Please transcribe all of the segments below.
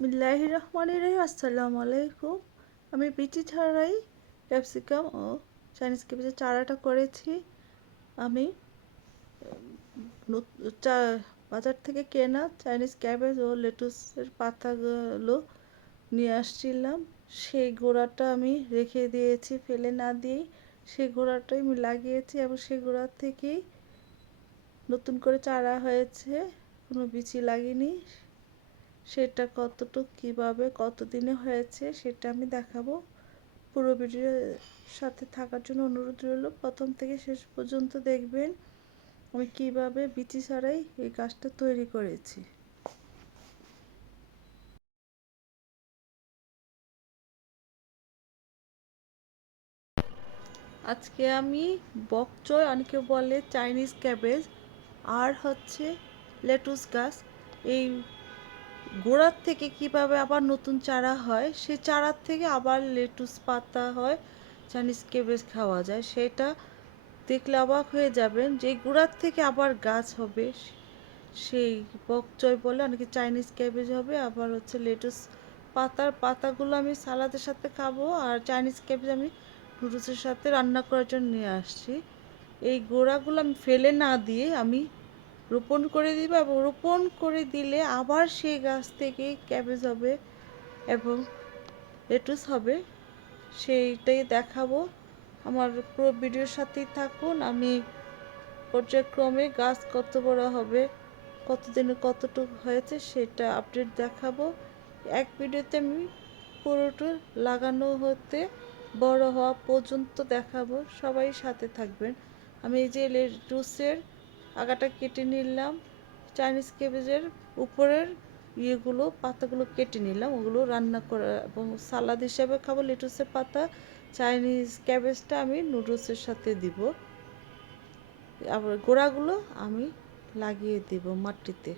বিসমিল্লাহির রহমানির রহিম। আসসালামু আলাইকুম। আমি বিচি ছাড়াই ক্যাপসিকাম ও চাইনিজ ক্যাবেজের চারাটা করেছি। আমি বাজার থেকে কেনা চাইনিজ ক্যাবেজ ও লেটুসের পাতাগুলো নিয়ে আসছিলাম। সেই গোড়াটা আমি রেখে দিয়েছি, ফেলে না দিয়েই সেই গোড়াটাই আমি লাগিয়েছি এবং সেই গোড়া থেকেই নতুন করে চারা হয়েছে, কোনো বিচি লাগিনি। সেটা কতটুক কিভাবে কতদিনে হয়েছে সেটা আমি দেখাবো। পুরো ভিডিওর সাথে থাকার জন্য অনুরোধ রইল। প্রথম থেকে শেষ পর্যন্ত দেখবেন আমি কিভাবে বিচি ছাড়াই এই গাছটা তৈরি করেছি। আজকে আমি বকচয়, অনেকে বলে চাইনিজ ক্যাবেজ, আর হচ্ছে লেটুস গাছ, এই গোড়ার থেকে কিভাবে আবার নতুন চারা হয়, সেই চারার থেকে আবার লেটুস পাতা হয়, চাইনিজ ক্যাবেজ খাওয়া যায়, সেটা দেখলে অবাক হয়ে যাবেন যে গোড়ার থেকে আবার গাছ হবে। সেই বকচয় বলে, অনেকে চাইনিজ ক্যাবেজ হবে, আবার হচ্ছে লেটুস পাতাগুলো আমি সালাদের সাথে খাবো, আর চাইনিজ ক্যাবেজ আমি নুডলসের সাথে রান্না করার জন্য নিয়ে আসছি। এই গোড়াগুলো আমি ফেলে না দিয়ে আমি রোপণ করে দিব, এবং রোপণ করে দিলে আবার সেই গাছ থেকে ক্যাবেজ হবে এবং লেটুস হবে, সেইটাই দেখাবো। আমার পুরো ভিডিওর সাথেই থাকুন। আমি পর্যায়ক্রমে গাছ কত বড় হবে, কতদিনে কতটুকু হয়েছে সেটা আপডেট দেখাবো। এক ভিডিওতে আমি পুরোটা লাগানো হতে বড় হওয়া পর্যন্ত দেখাবো, সবাই সাথে থাকবেন। আমি এই যে লেটুসের আগাটা কেটে নিলাম, চাইনিজ ক্যাবেজের উপরের পাতাগুলো কেটে নিলাম, ওগুলো রান্না করা এবং সালাদ হিসাবে খাবো। লেটুসের পাতা, চাইনিজ ক্যাবেজটা আমি নুডলসের সাথে দিব। আবার গোড়াগুলো আমি লাগিয়ে দেব মাটিতে।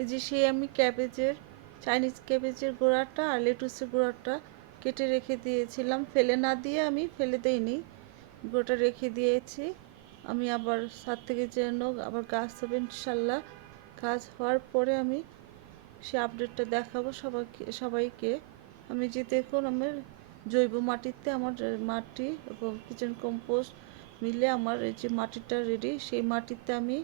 এই যে সেই আমি চাইনিজ ক্যাবেজের গোড়াটা আর লেটুসের গোড়াটা কেটে রেখে দিয়েছিলাম, ফেলে না দিয়ে, আমি ফেলে দেইনি, গোড়াটা রেখে দিয়েছি। আমি আবার ছাদ থেকে যেন আবার গাছ হবে ইনশাল্লাহ। গাছ হওয়ার পরে আমি সে আপডেটটা দেখাবো সবাইকে। আমি যে দেখুন, আমার জৈব মাটিতে আমার মাটি এবং কিচেন কম্পোস্ট মিলে আমার এই যে মাটিটা রেডি, সেই মাটিতে আমি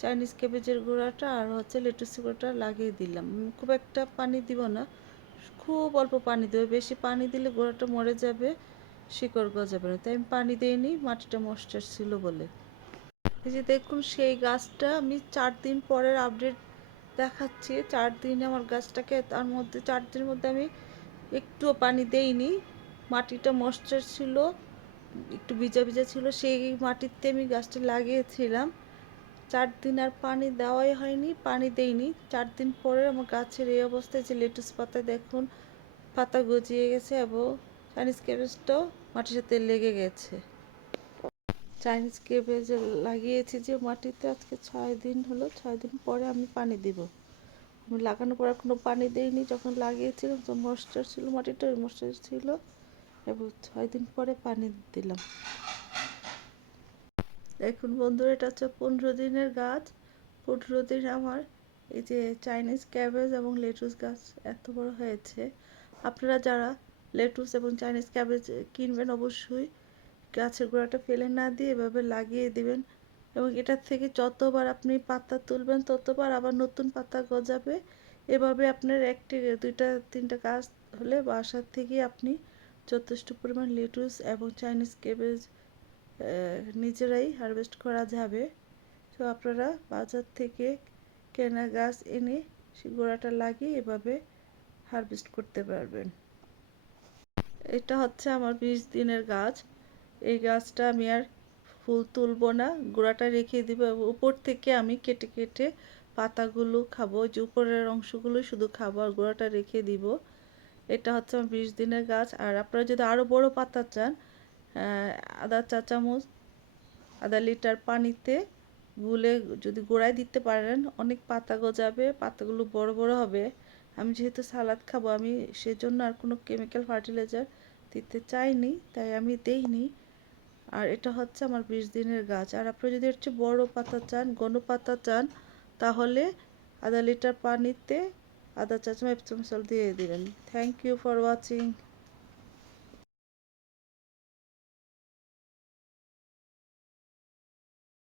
চাইনিজ ক্যাবেজের গোড়াটা আর হচ্ছে লেটুসের গোড়াটা লাগিয়ে দিলাম। খুব একটা পানি দিব না, খুব অল্প পানি দেবে, বেশি পানি দিলে গোড়াটা মরে যাবে, শিকড় গজাবে না, তাই আমি পানি দিইনি, মাটিটা ময়েশ্চার ছিল বলে। এই যে দেখুন, সেই গাছটা আমি 4 দিন পরের আপডেট দেখাচ্ছি। 4 দিনে আমার গাছটাকে, তার মধ্যে 4 দিনের মধ্যে আমি একটুও পানি দেইনি, মাটিটা ময়েশ্চার ছিল, একটু ভিজা ভিজা ছিল, সেই মাটিতে আমি গাছটা লাগিয়েছিলাম। 4 দিন আর পানি দেওয়াই হয়নি, পানি দেইনি। 4 দিন পরে আমার গাছের এই অবস্থায়, যে লেটুস পাতা দেখুন পাতা গজিয়ে গেছে এবং চাইনিজ ক্যাবেজটাও মাটির সাথে লেগে গেছে। চাইনিজ ক্যাবেজ লাগিয়েছি যে মাটিতে, আজকে 6 দিন হলো, 6 দিন পরে আমি পানি দিব। আমি লাগানোর পর কোনো পানি দেইনি, যখন লাগিয়েছিলাম তো ময়েশ্চার ছিল, মাটিটা ময়েশ্চার ছিল, এবং 6 দিন পরে পানি দিলাম। দেখুন বন্ধুরা, এটা হচ্ছে 15 দিনের গাছ। 15 দিন আমার এই যে চাইনিজ ক্যাবেজ এবং লেটুস গাছ এত বড় হয়েছে। আপনারা যারা লেটুস এবং চাইনিজ ক্যাবেজ কিনবেন, অবশ্যই গাছের গোড়াটা ফেলে না দিয়ে এভাবে লাগিয়ে দিবেন, এবং এটার থেকে যতবার আপনি পাতা তুলবেন ততবার আবার নতুন পাতা গজাবে। এভাবে আপনার একটি, দুইটা, তিনটা গাছ হলে বাসা থেকে আপনি যথেষ্ট পরিমাণ লেটুস এবং চাইনিজ ক্যাবেজ নিজেরাই হারভেস্ট করা যাবে। তো আপনারা বাজার থেকে কেনা গাছ এনে সে গোড়াটা লাগিয়ে এভাবে হারভেস্ট করতে পারবেন। এটা হচ্ছে আমার 20 দিনের গাছ। এই গাছটা আমি আর ফুল তুলবো না, গোড়াটা রেখে দিব, উপর থেকে আমি কেটে কেটে পাতাগুলো খাবো, যে উপরের অংশগুলো শুধু খাবো, আর গোড়াটা রেখে দিব। এটা হচ্ছে আমার 20 দিনের গাছ। আর আপনারা যদি আরও বড় পাতা চান, আধা লিটার পানিতে গুলে যদি গোড়ায় দিতে পারেন, অনেক পাতা গজাবে, পাতাগুলো বড় বড় হবে। আমি যেহেতু সালাদ খাবো, আমি সেজন্য আর কোনো কেমিক্যাল ফার্টিলাইজার দিতে চাইনি, তাই আমি দেইনি। আর এটা হচ্ছে আমার 20 দিনের গাছ। আর আপনারা যদি একটু বড় পাতা চান, ঘন পাতা চান, তাহলে আধা লিটার পানিতে আধা চা চামচ এপসম সল্ট দিয়ে দিবেন। Thank you for watching.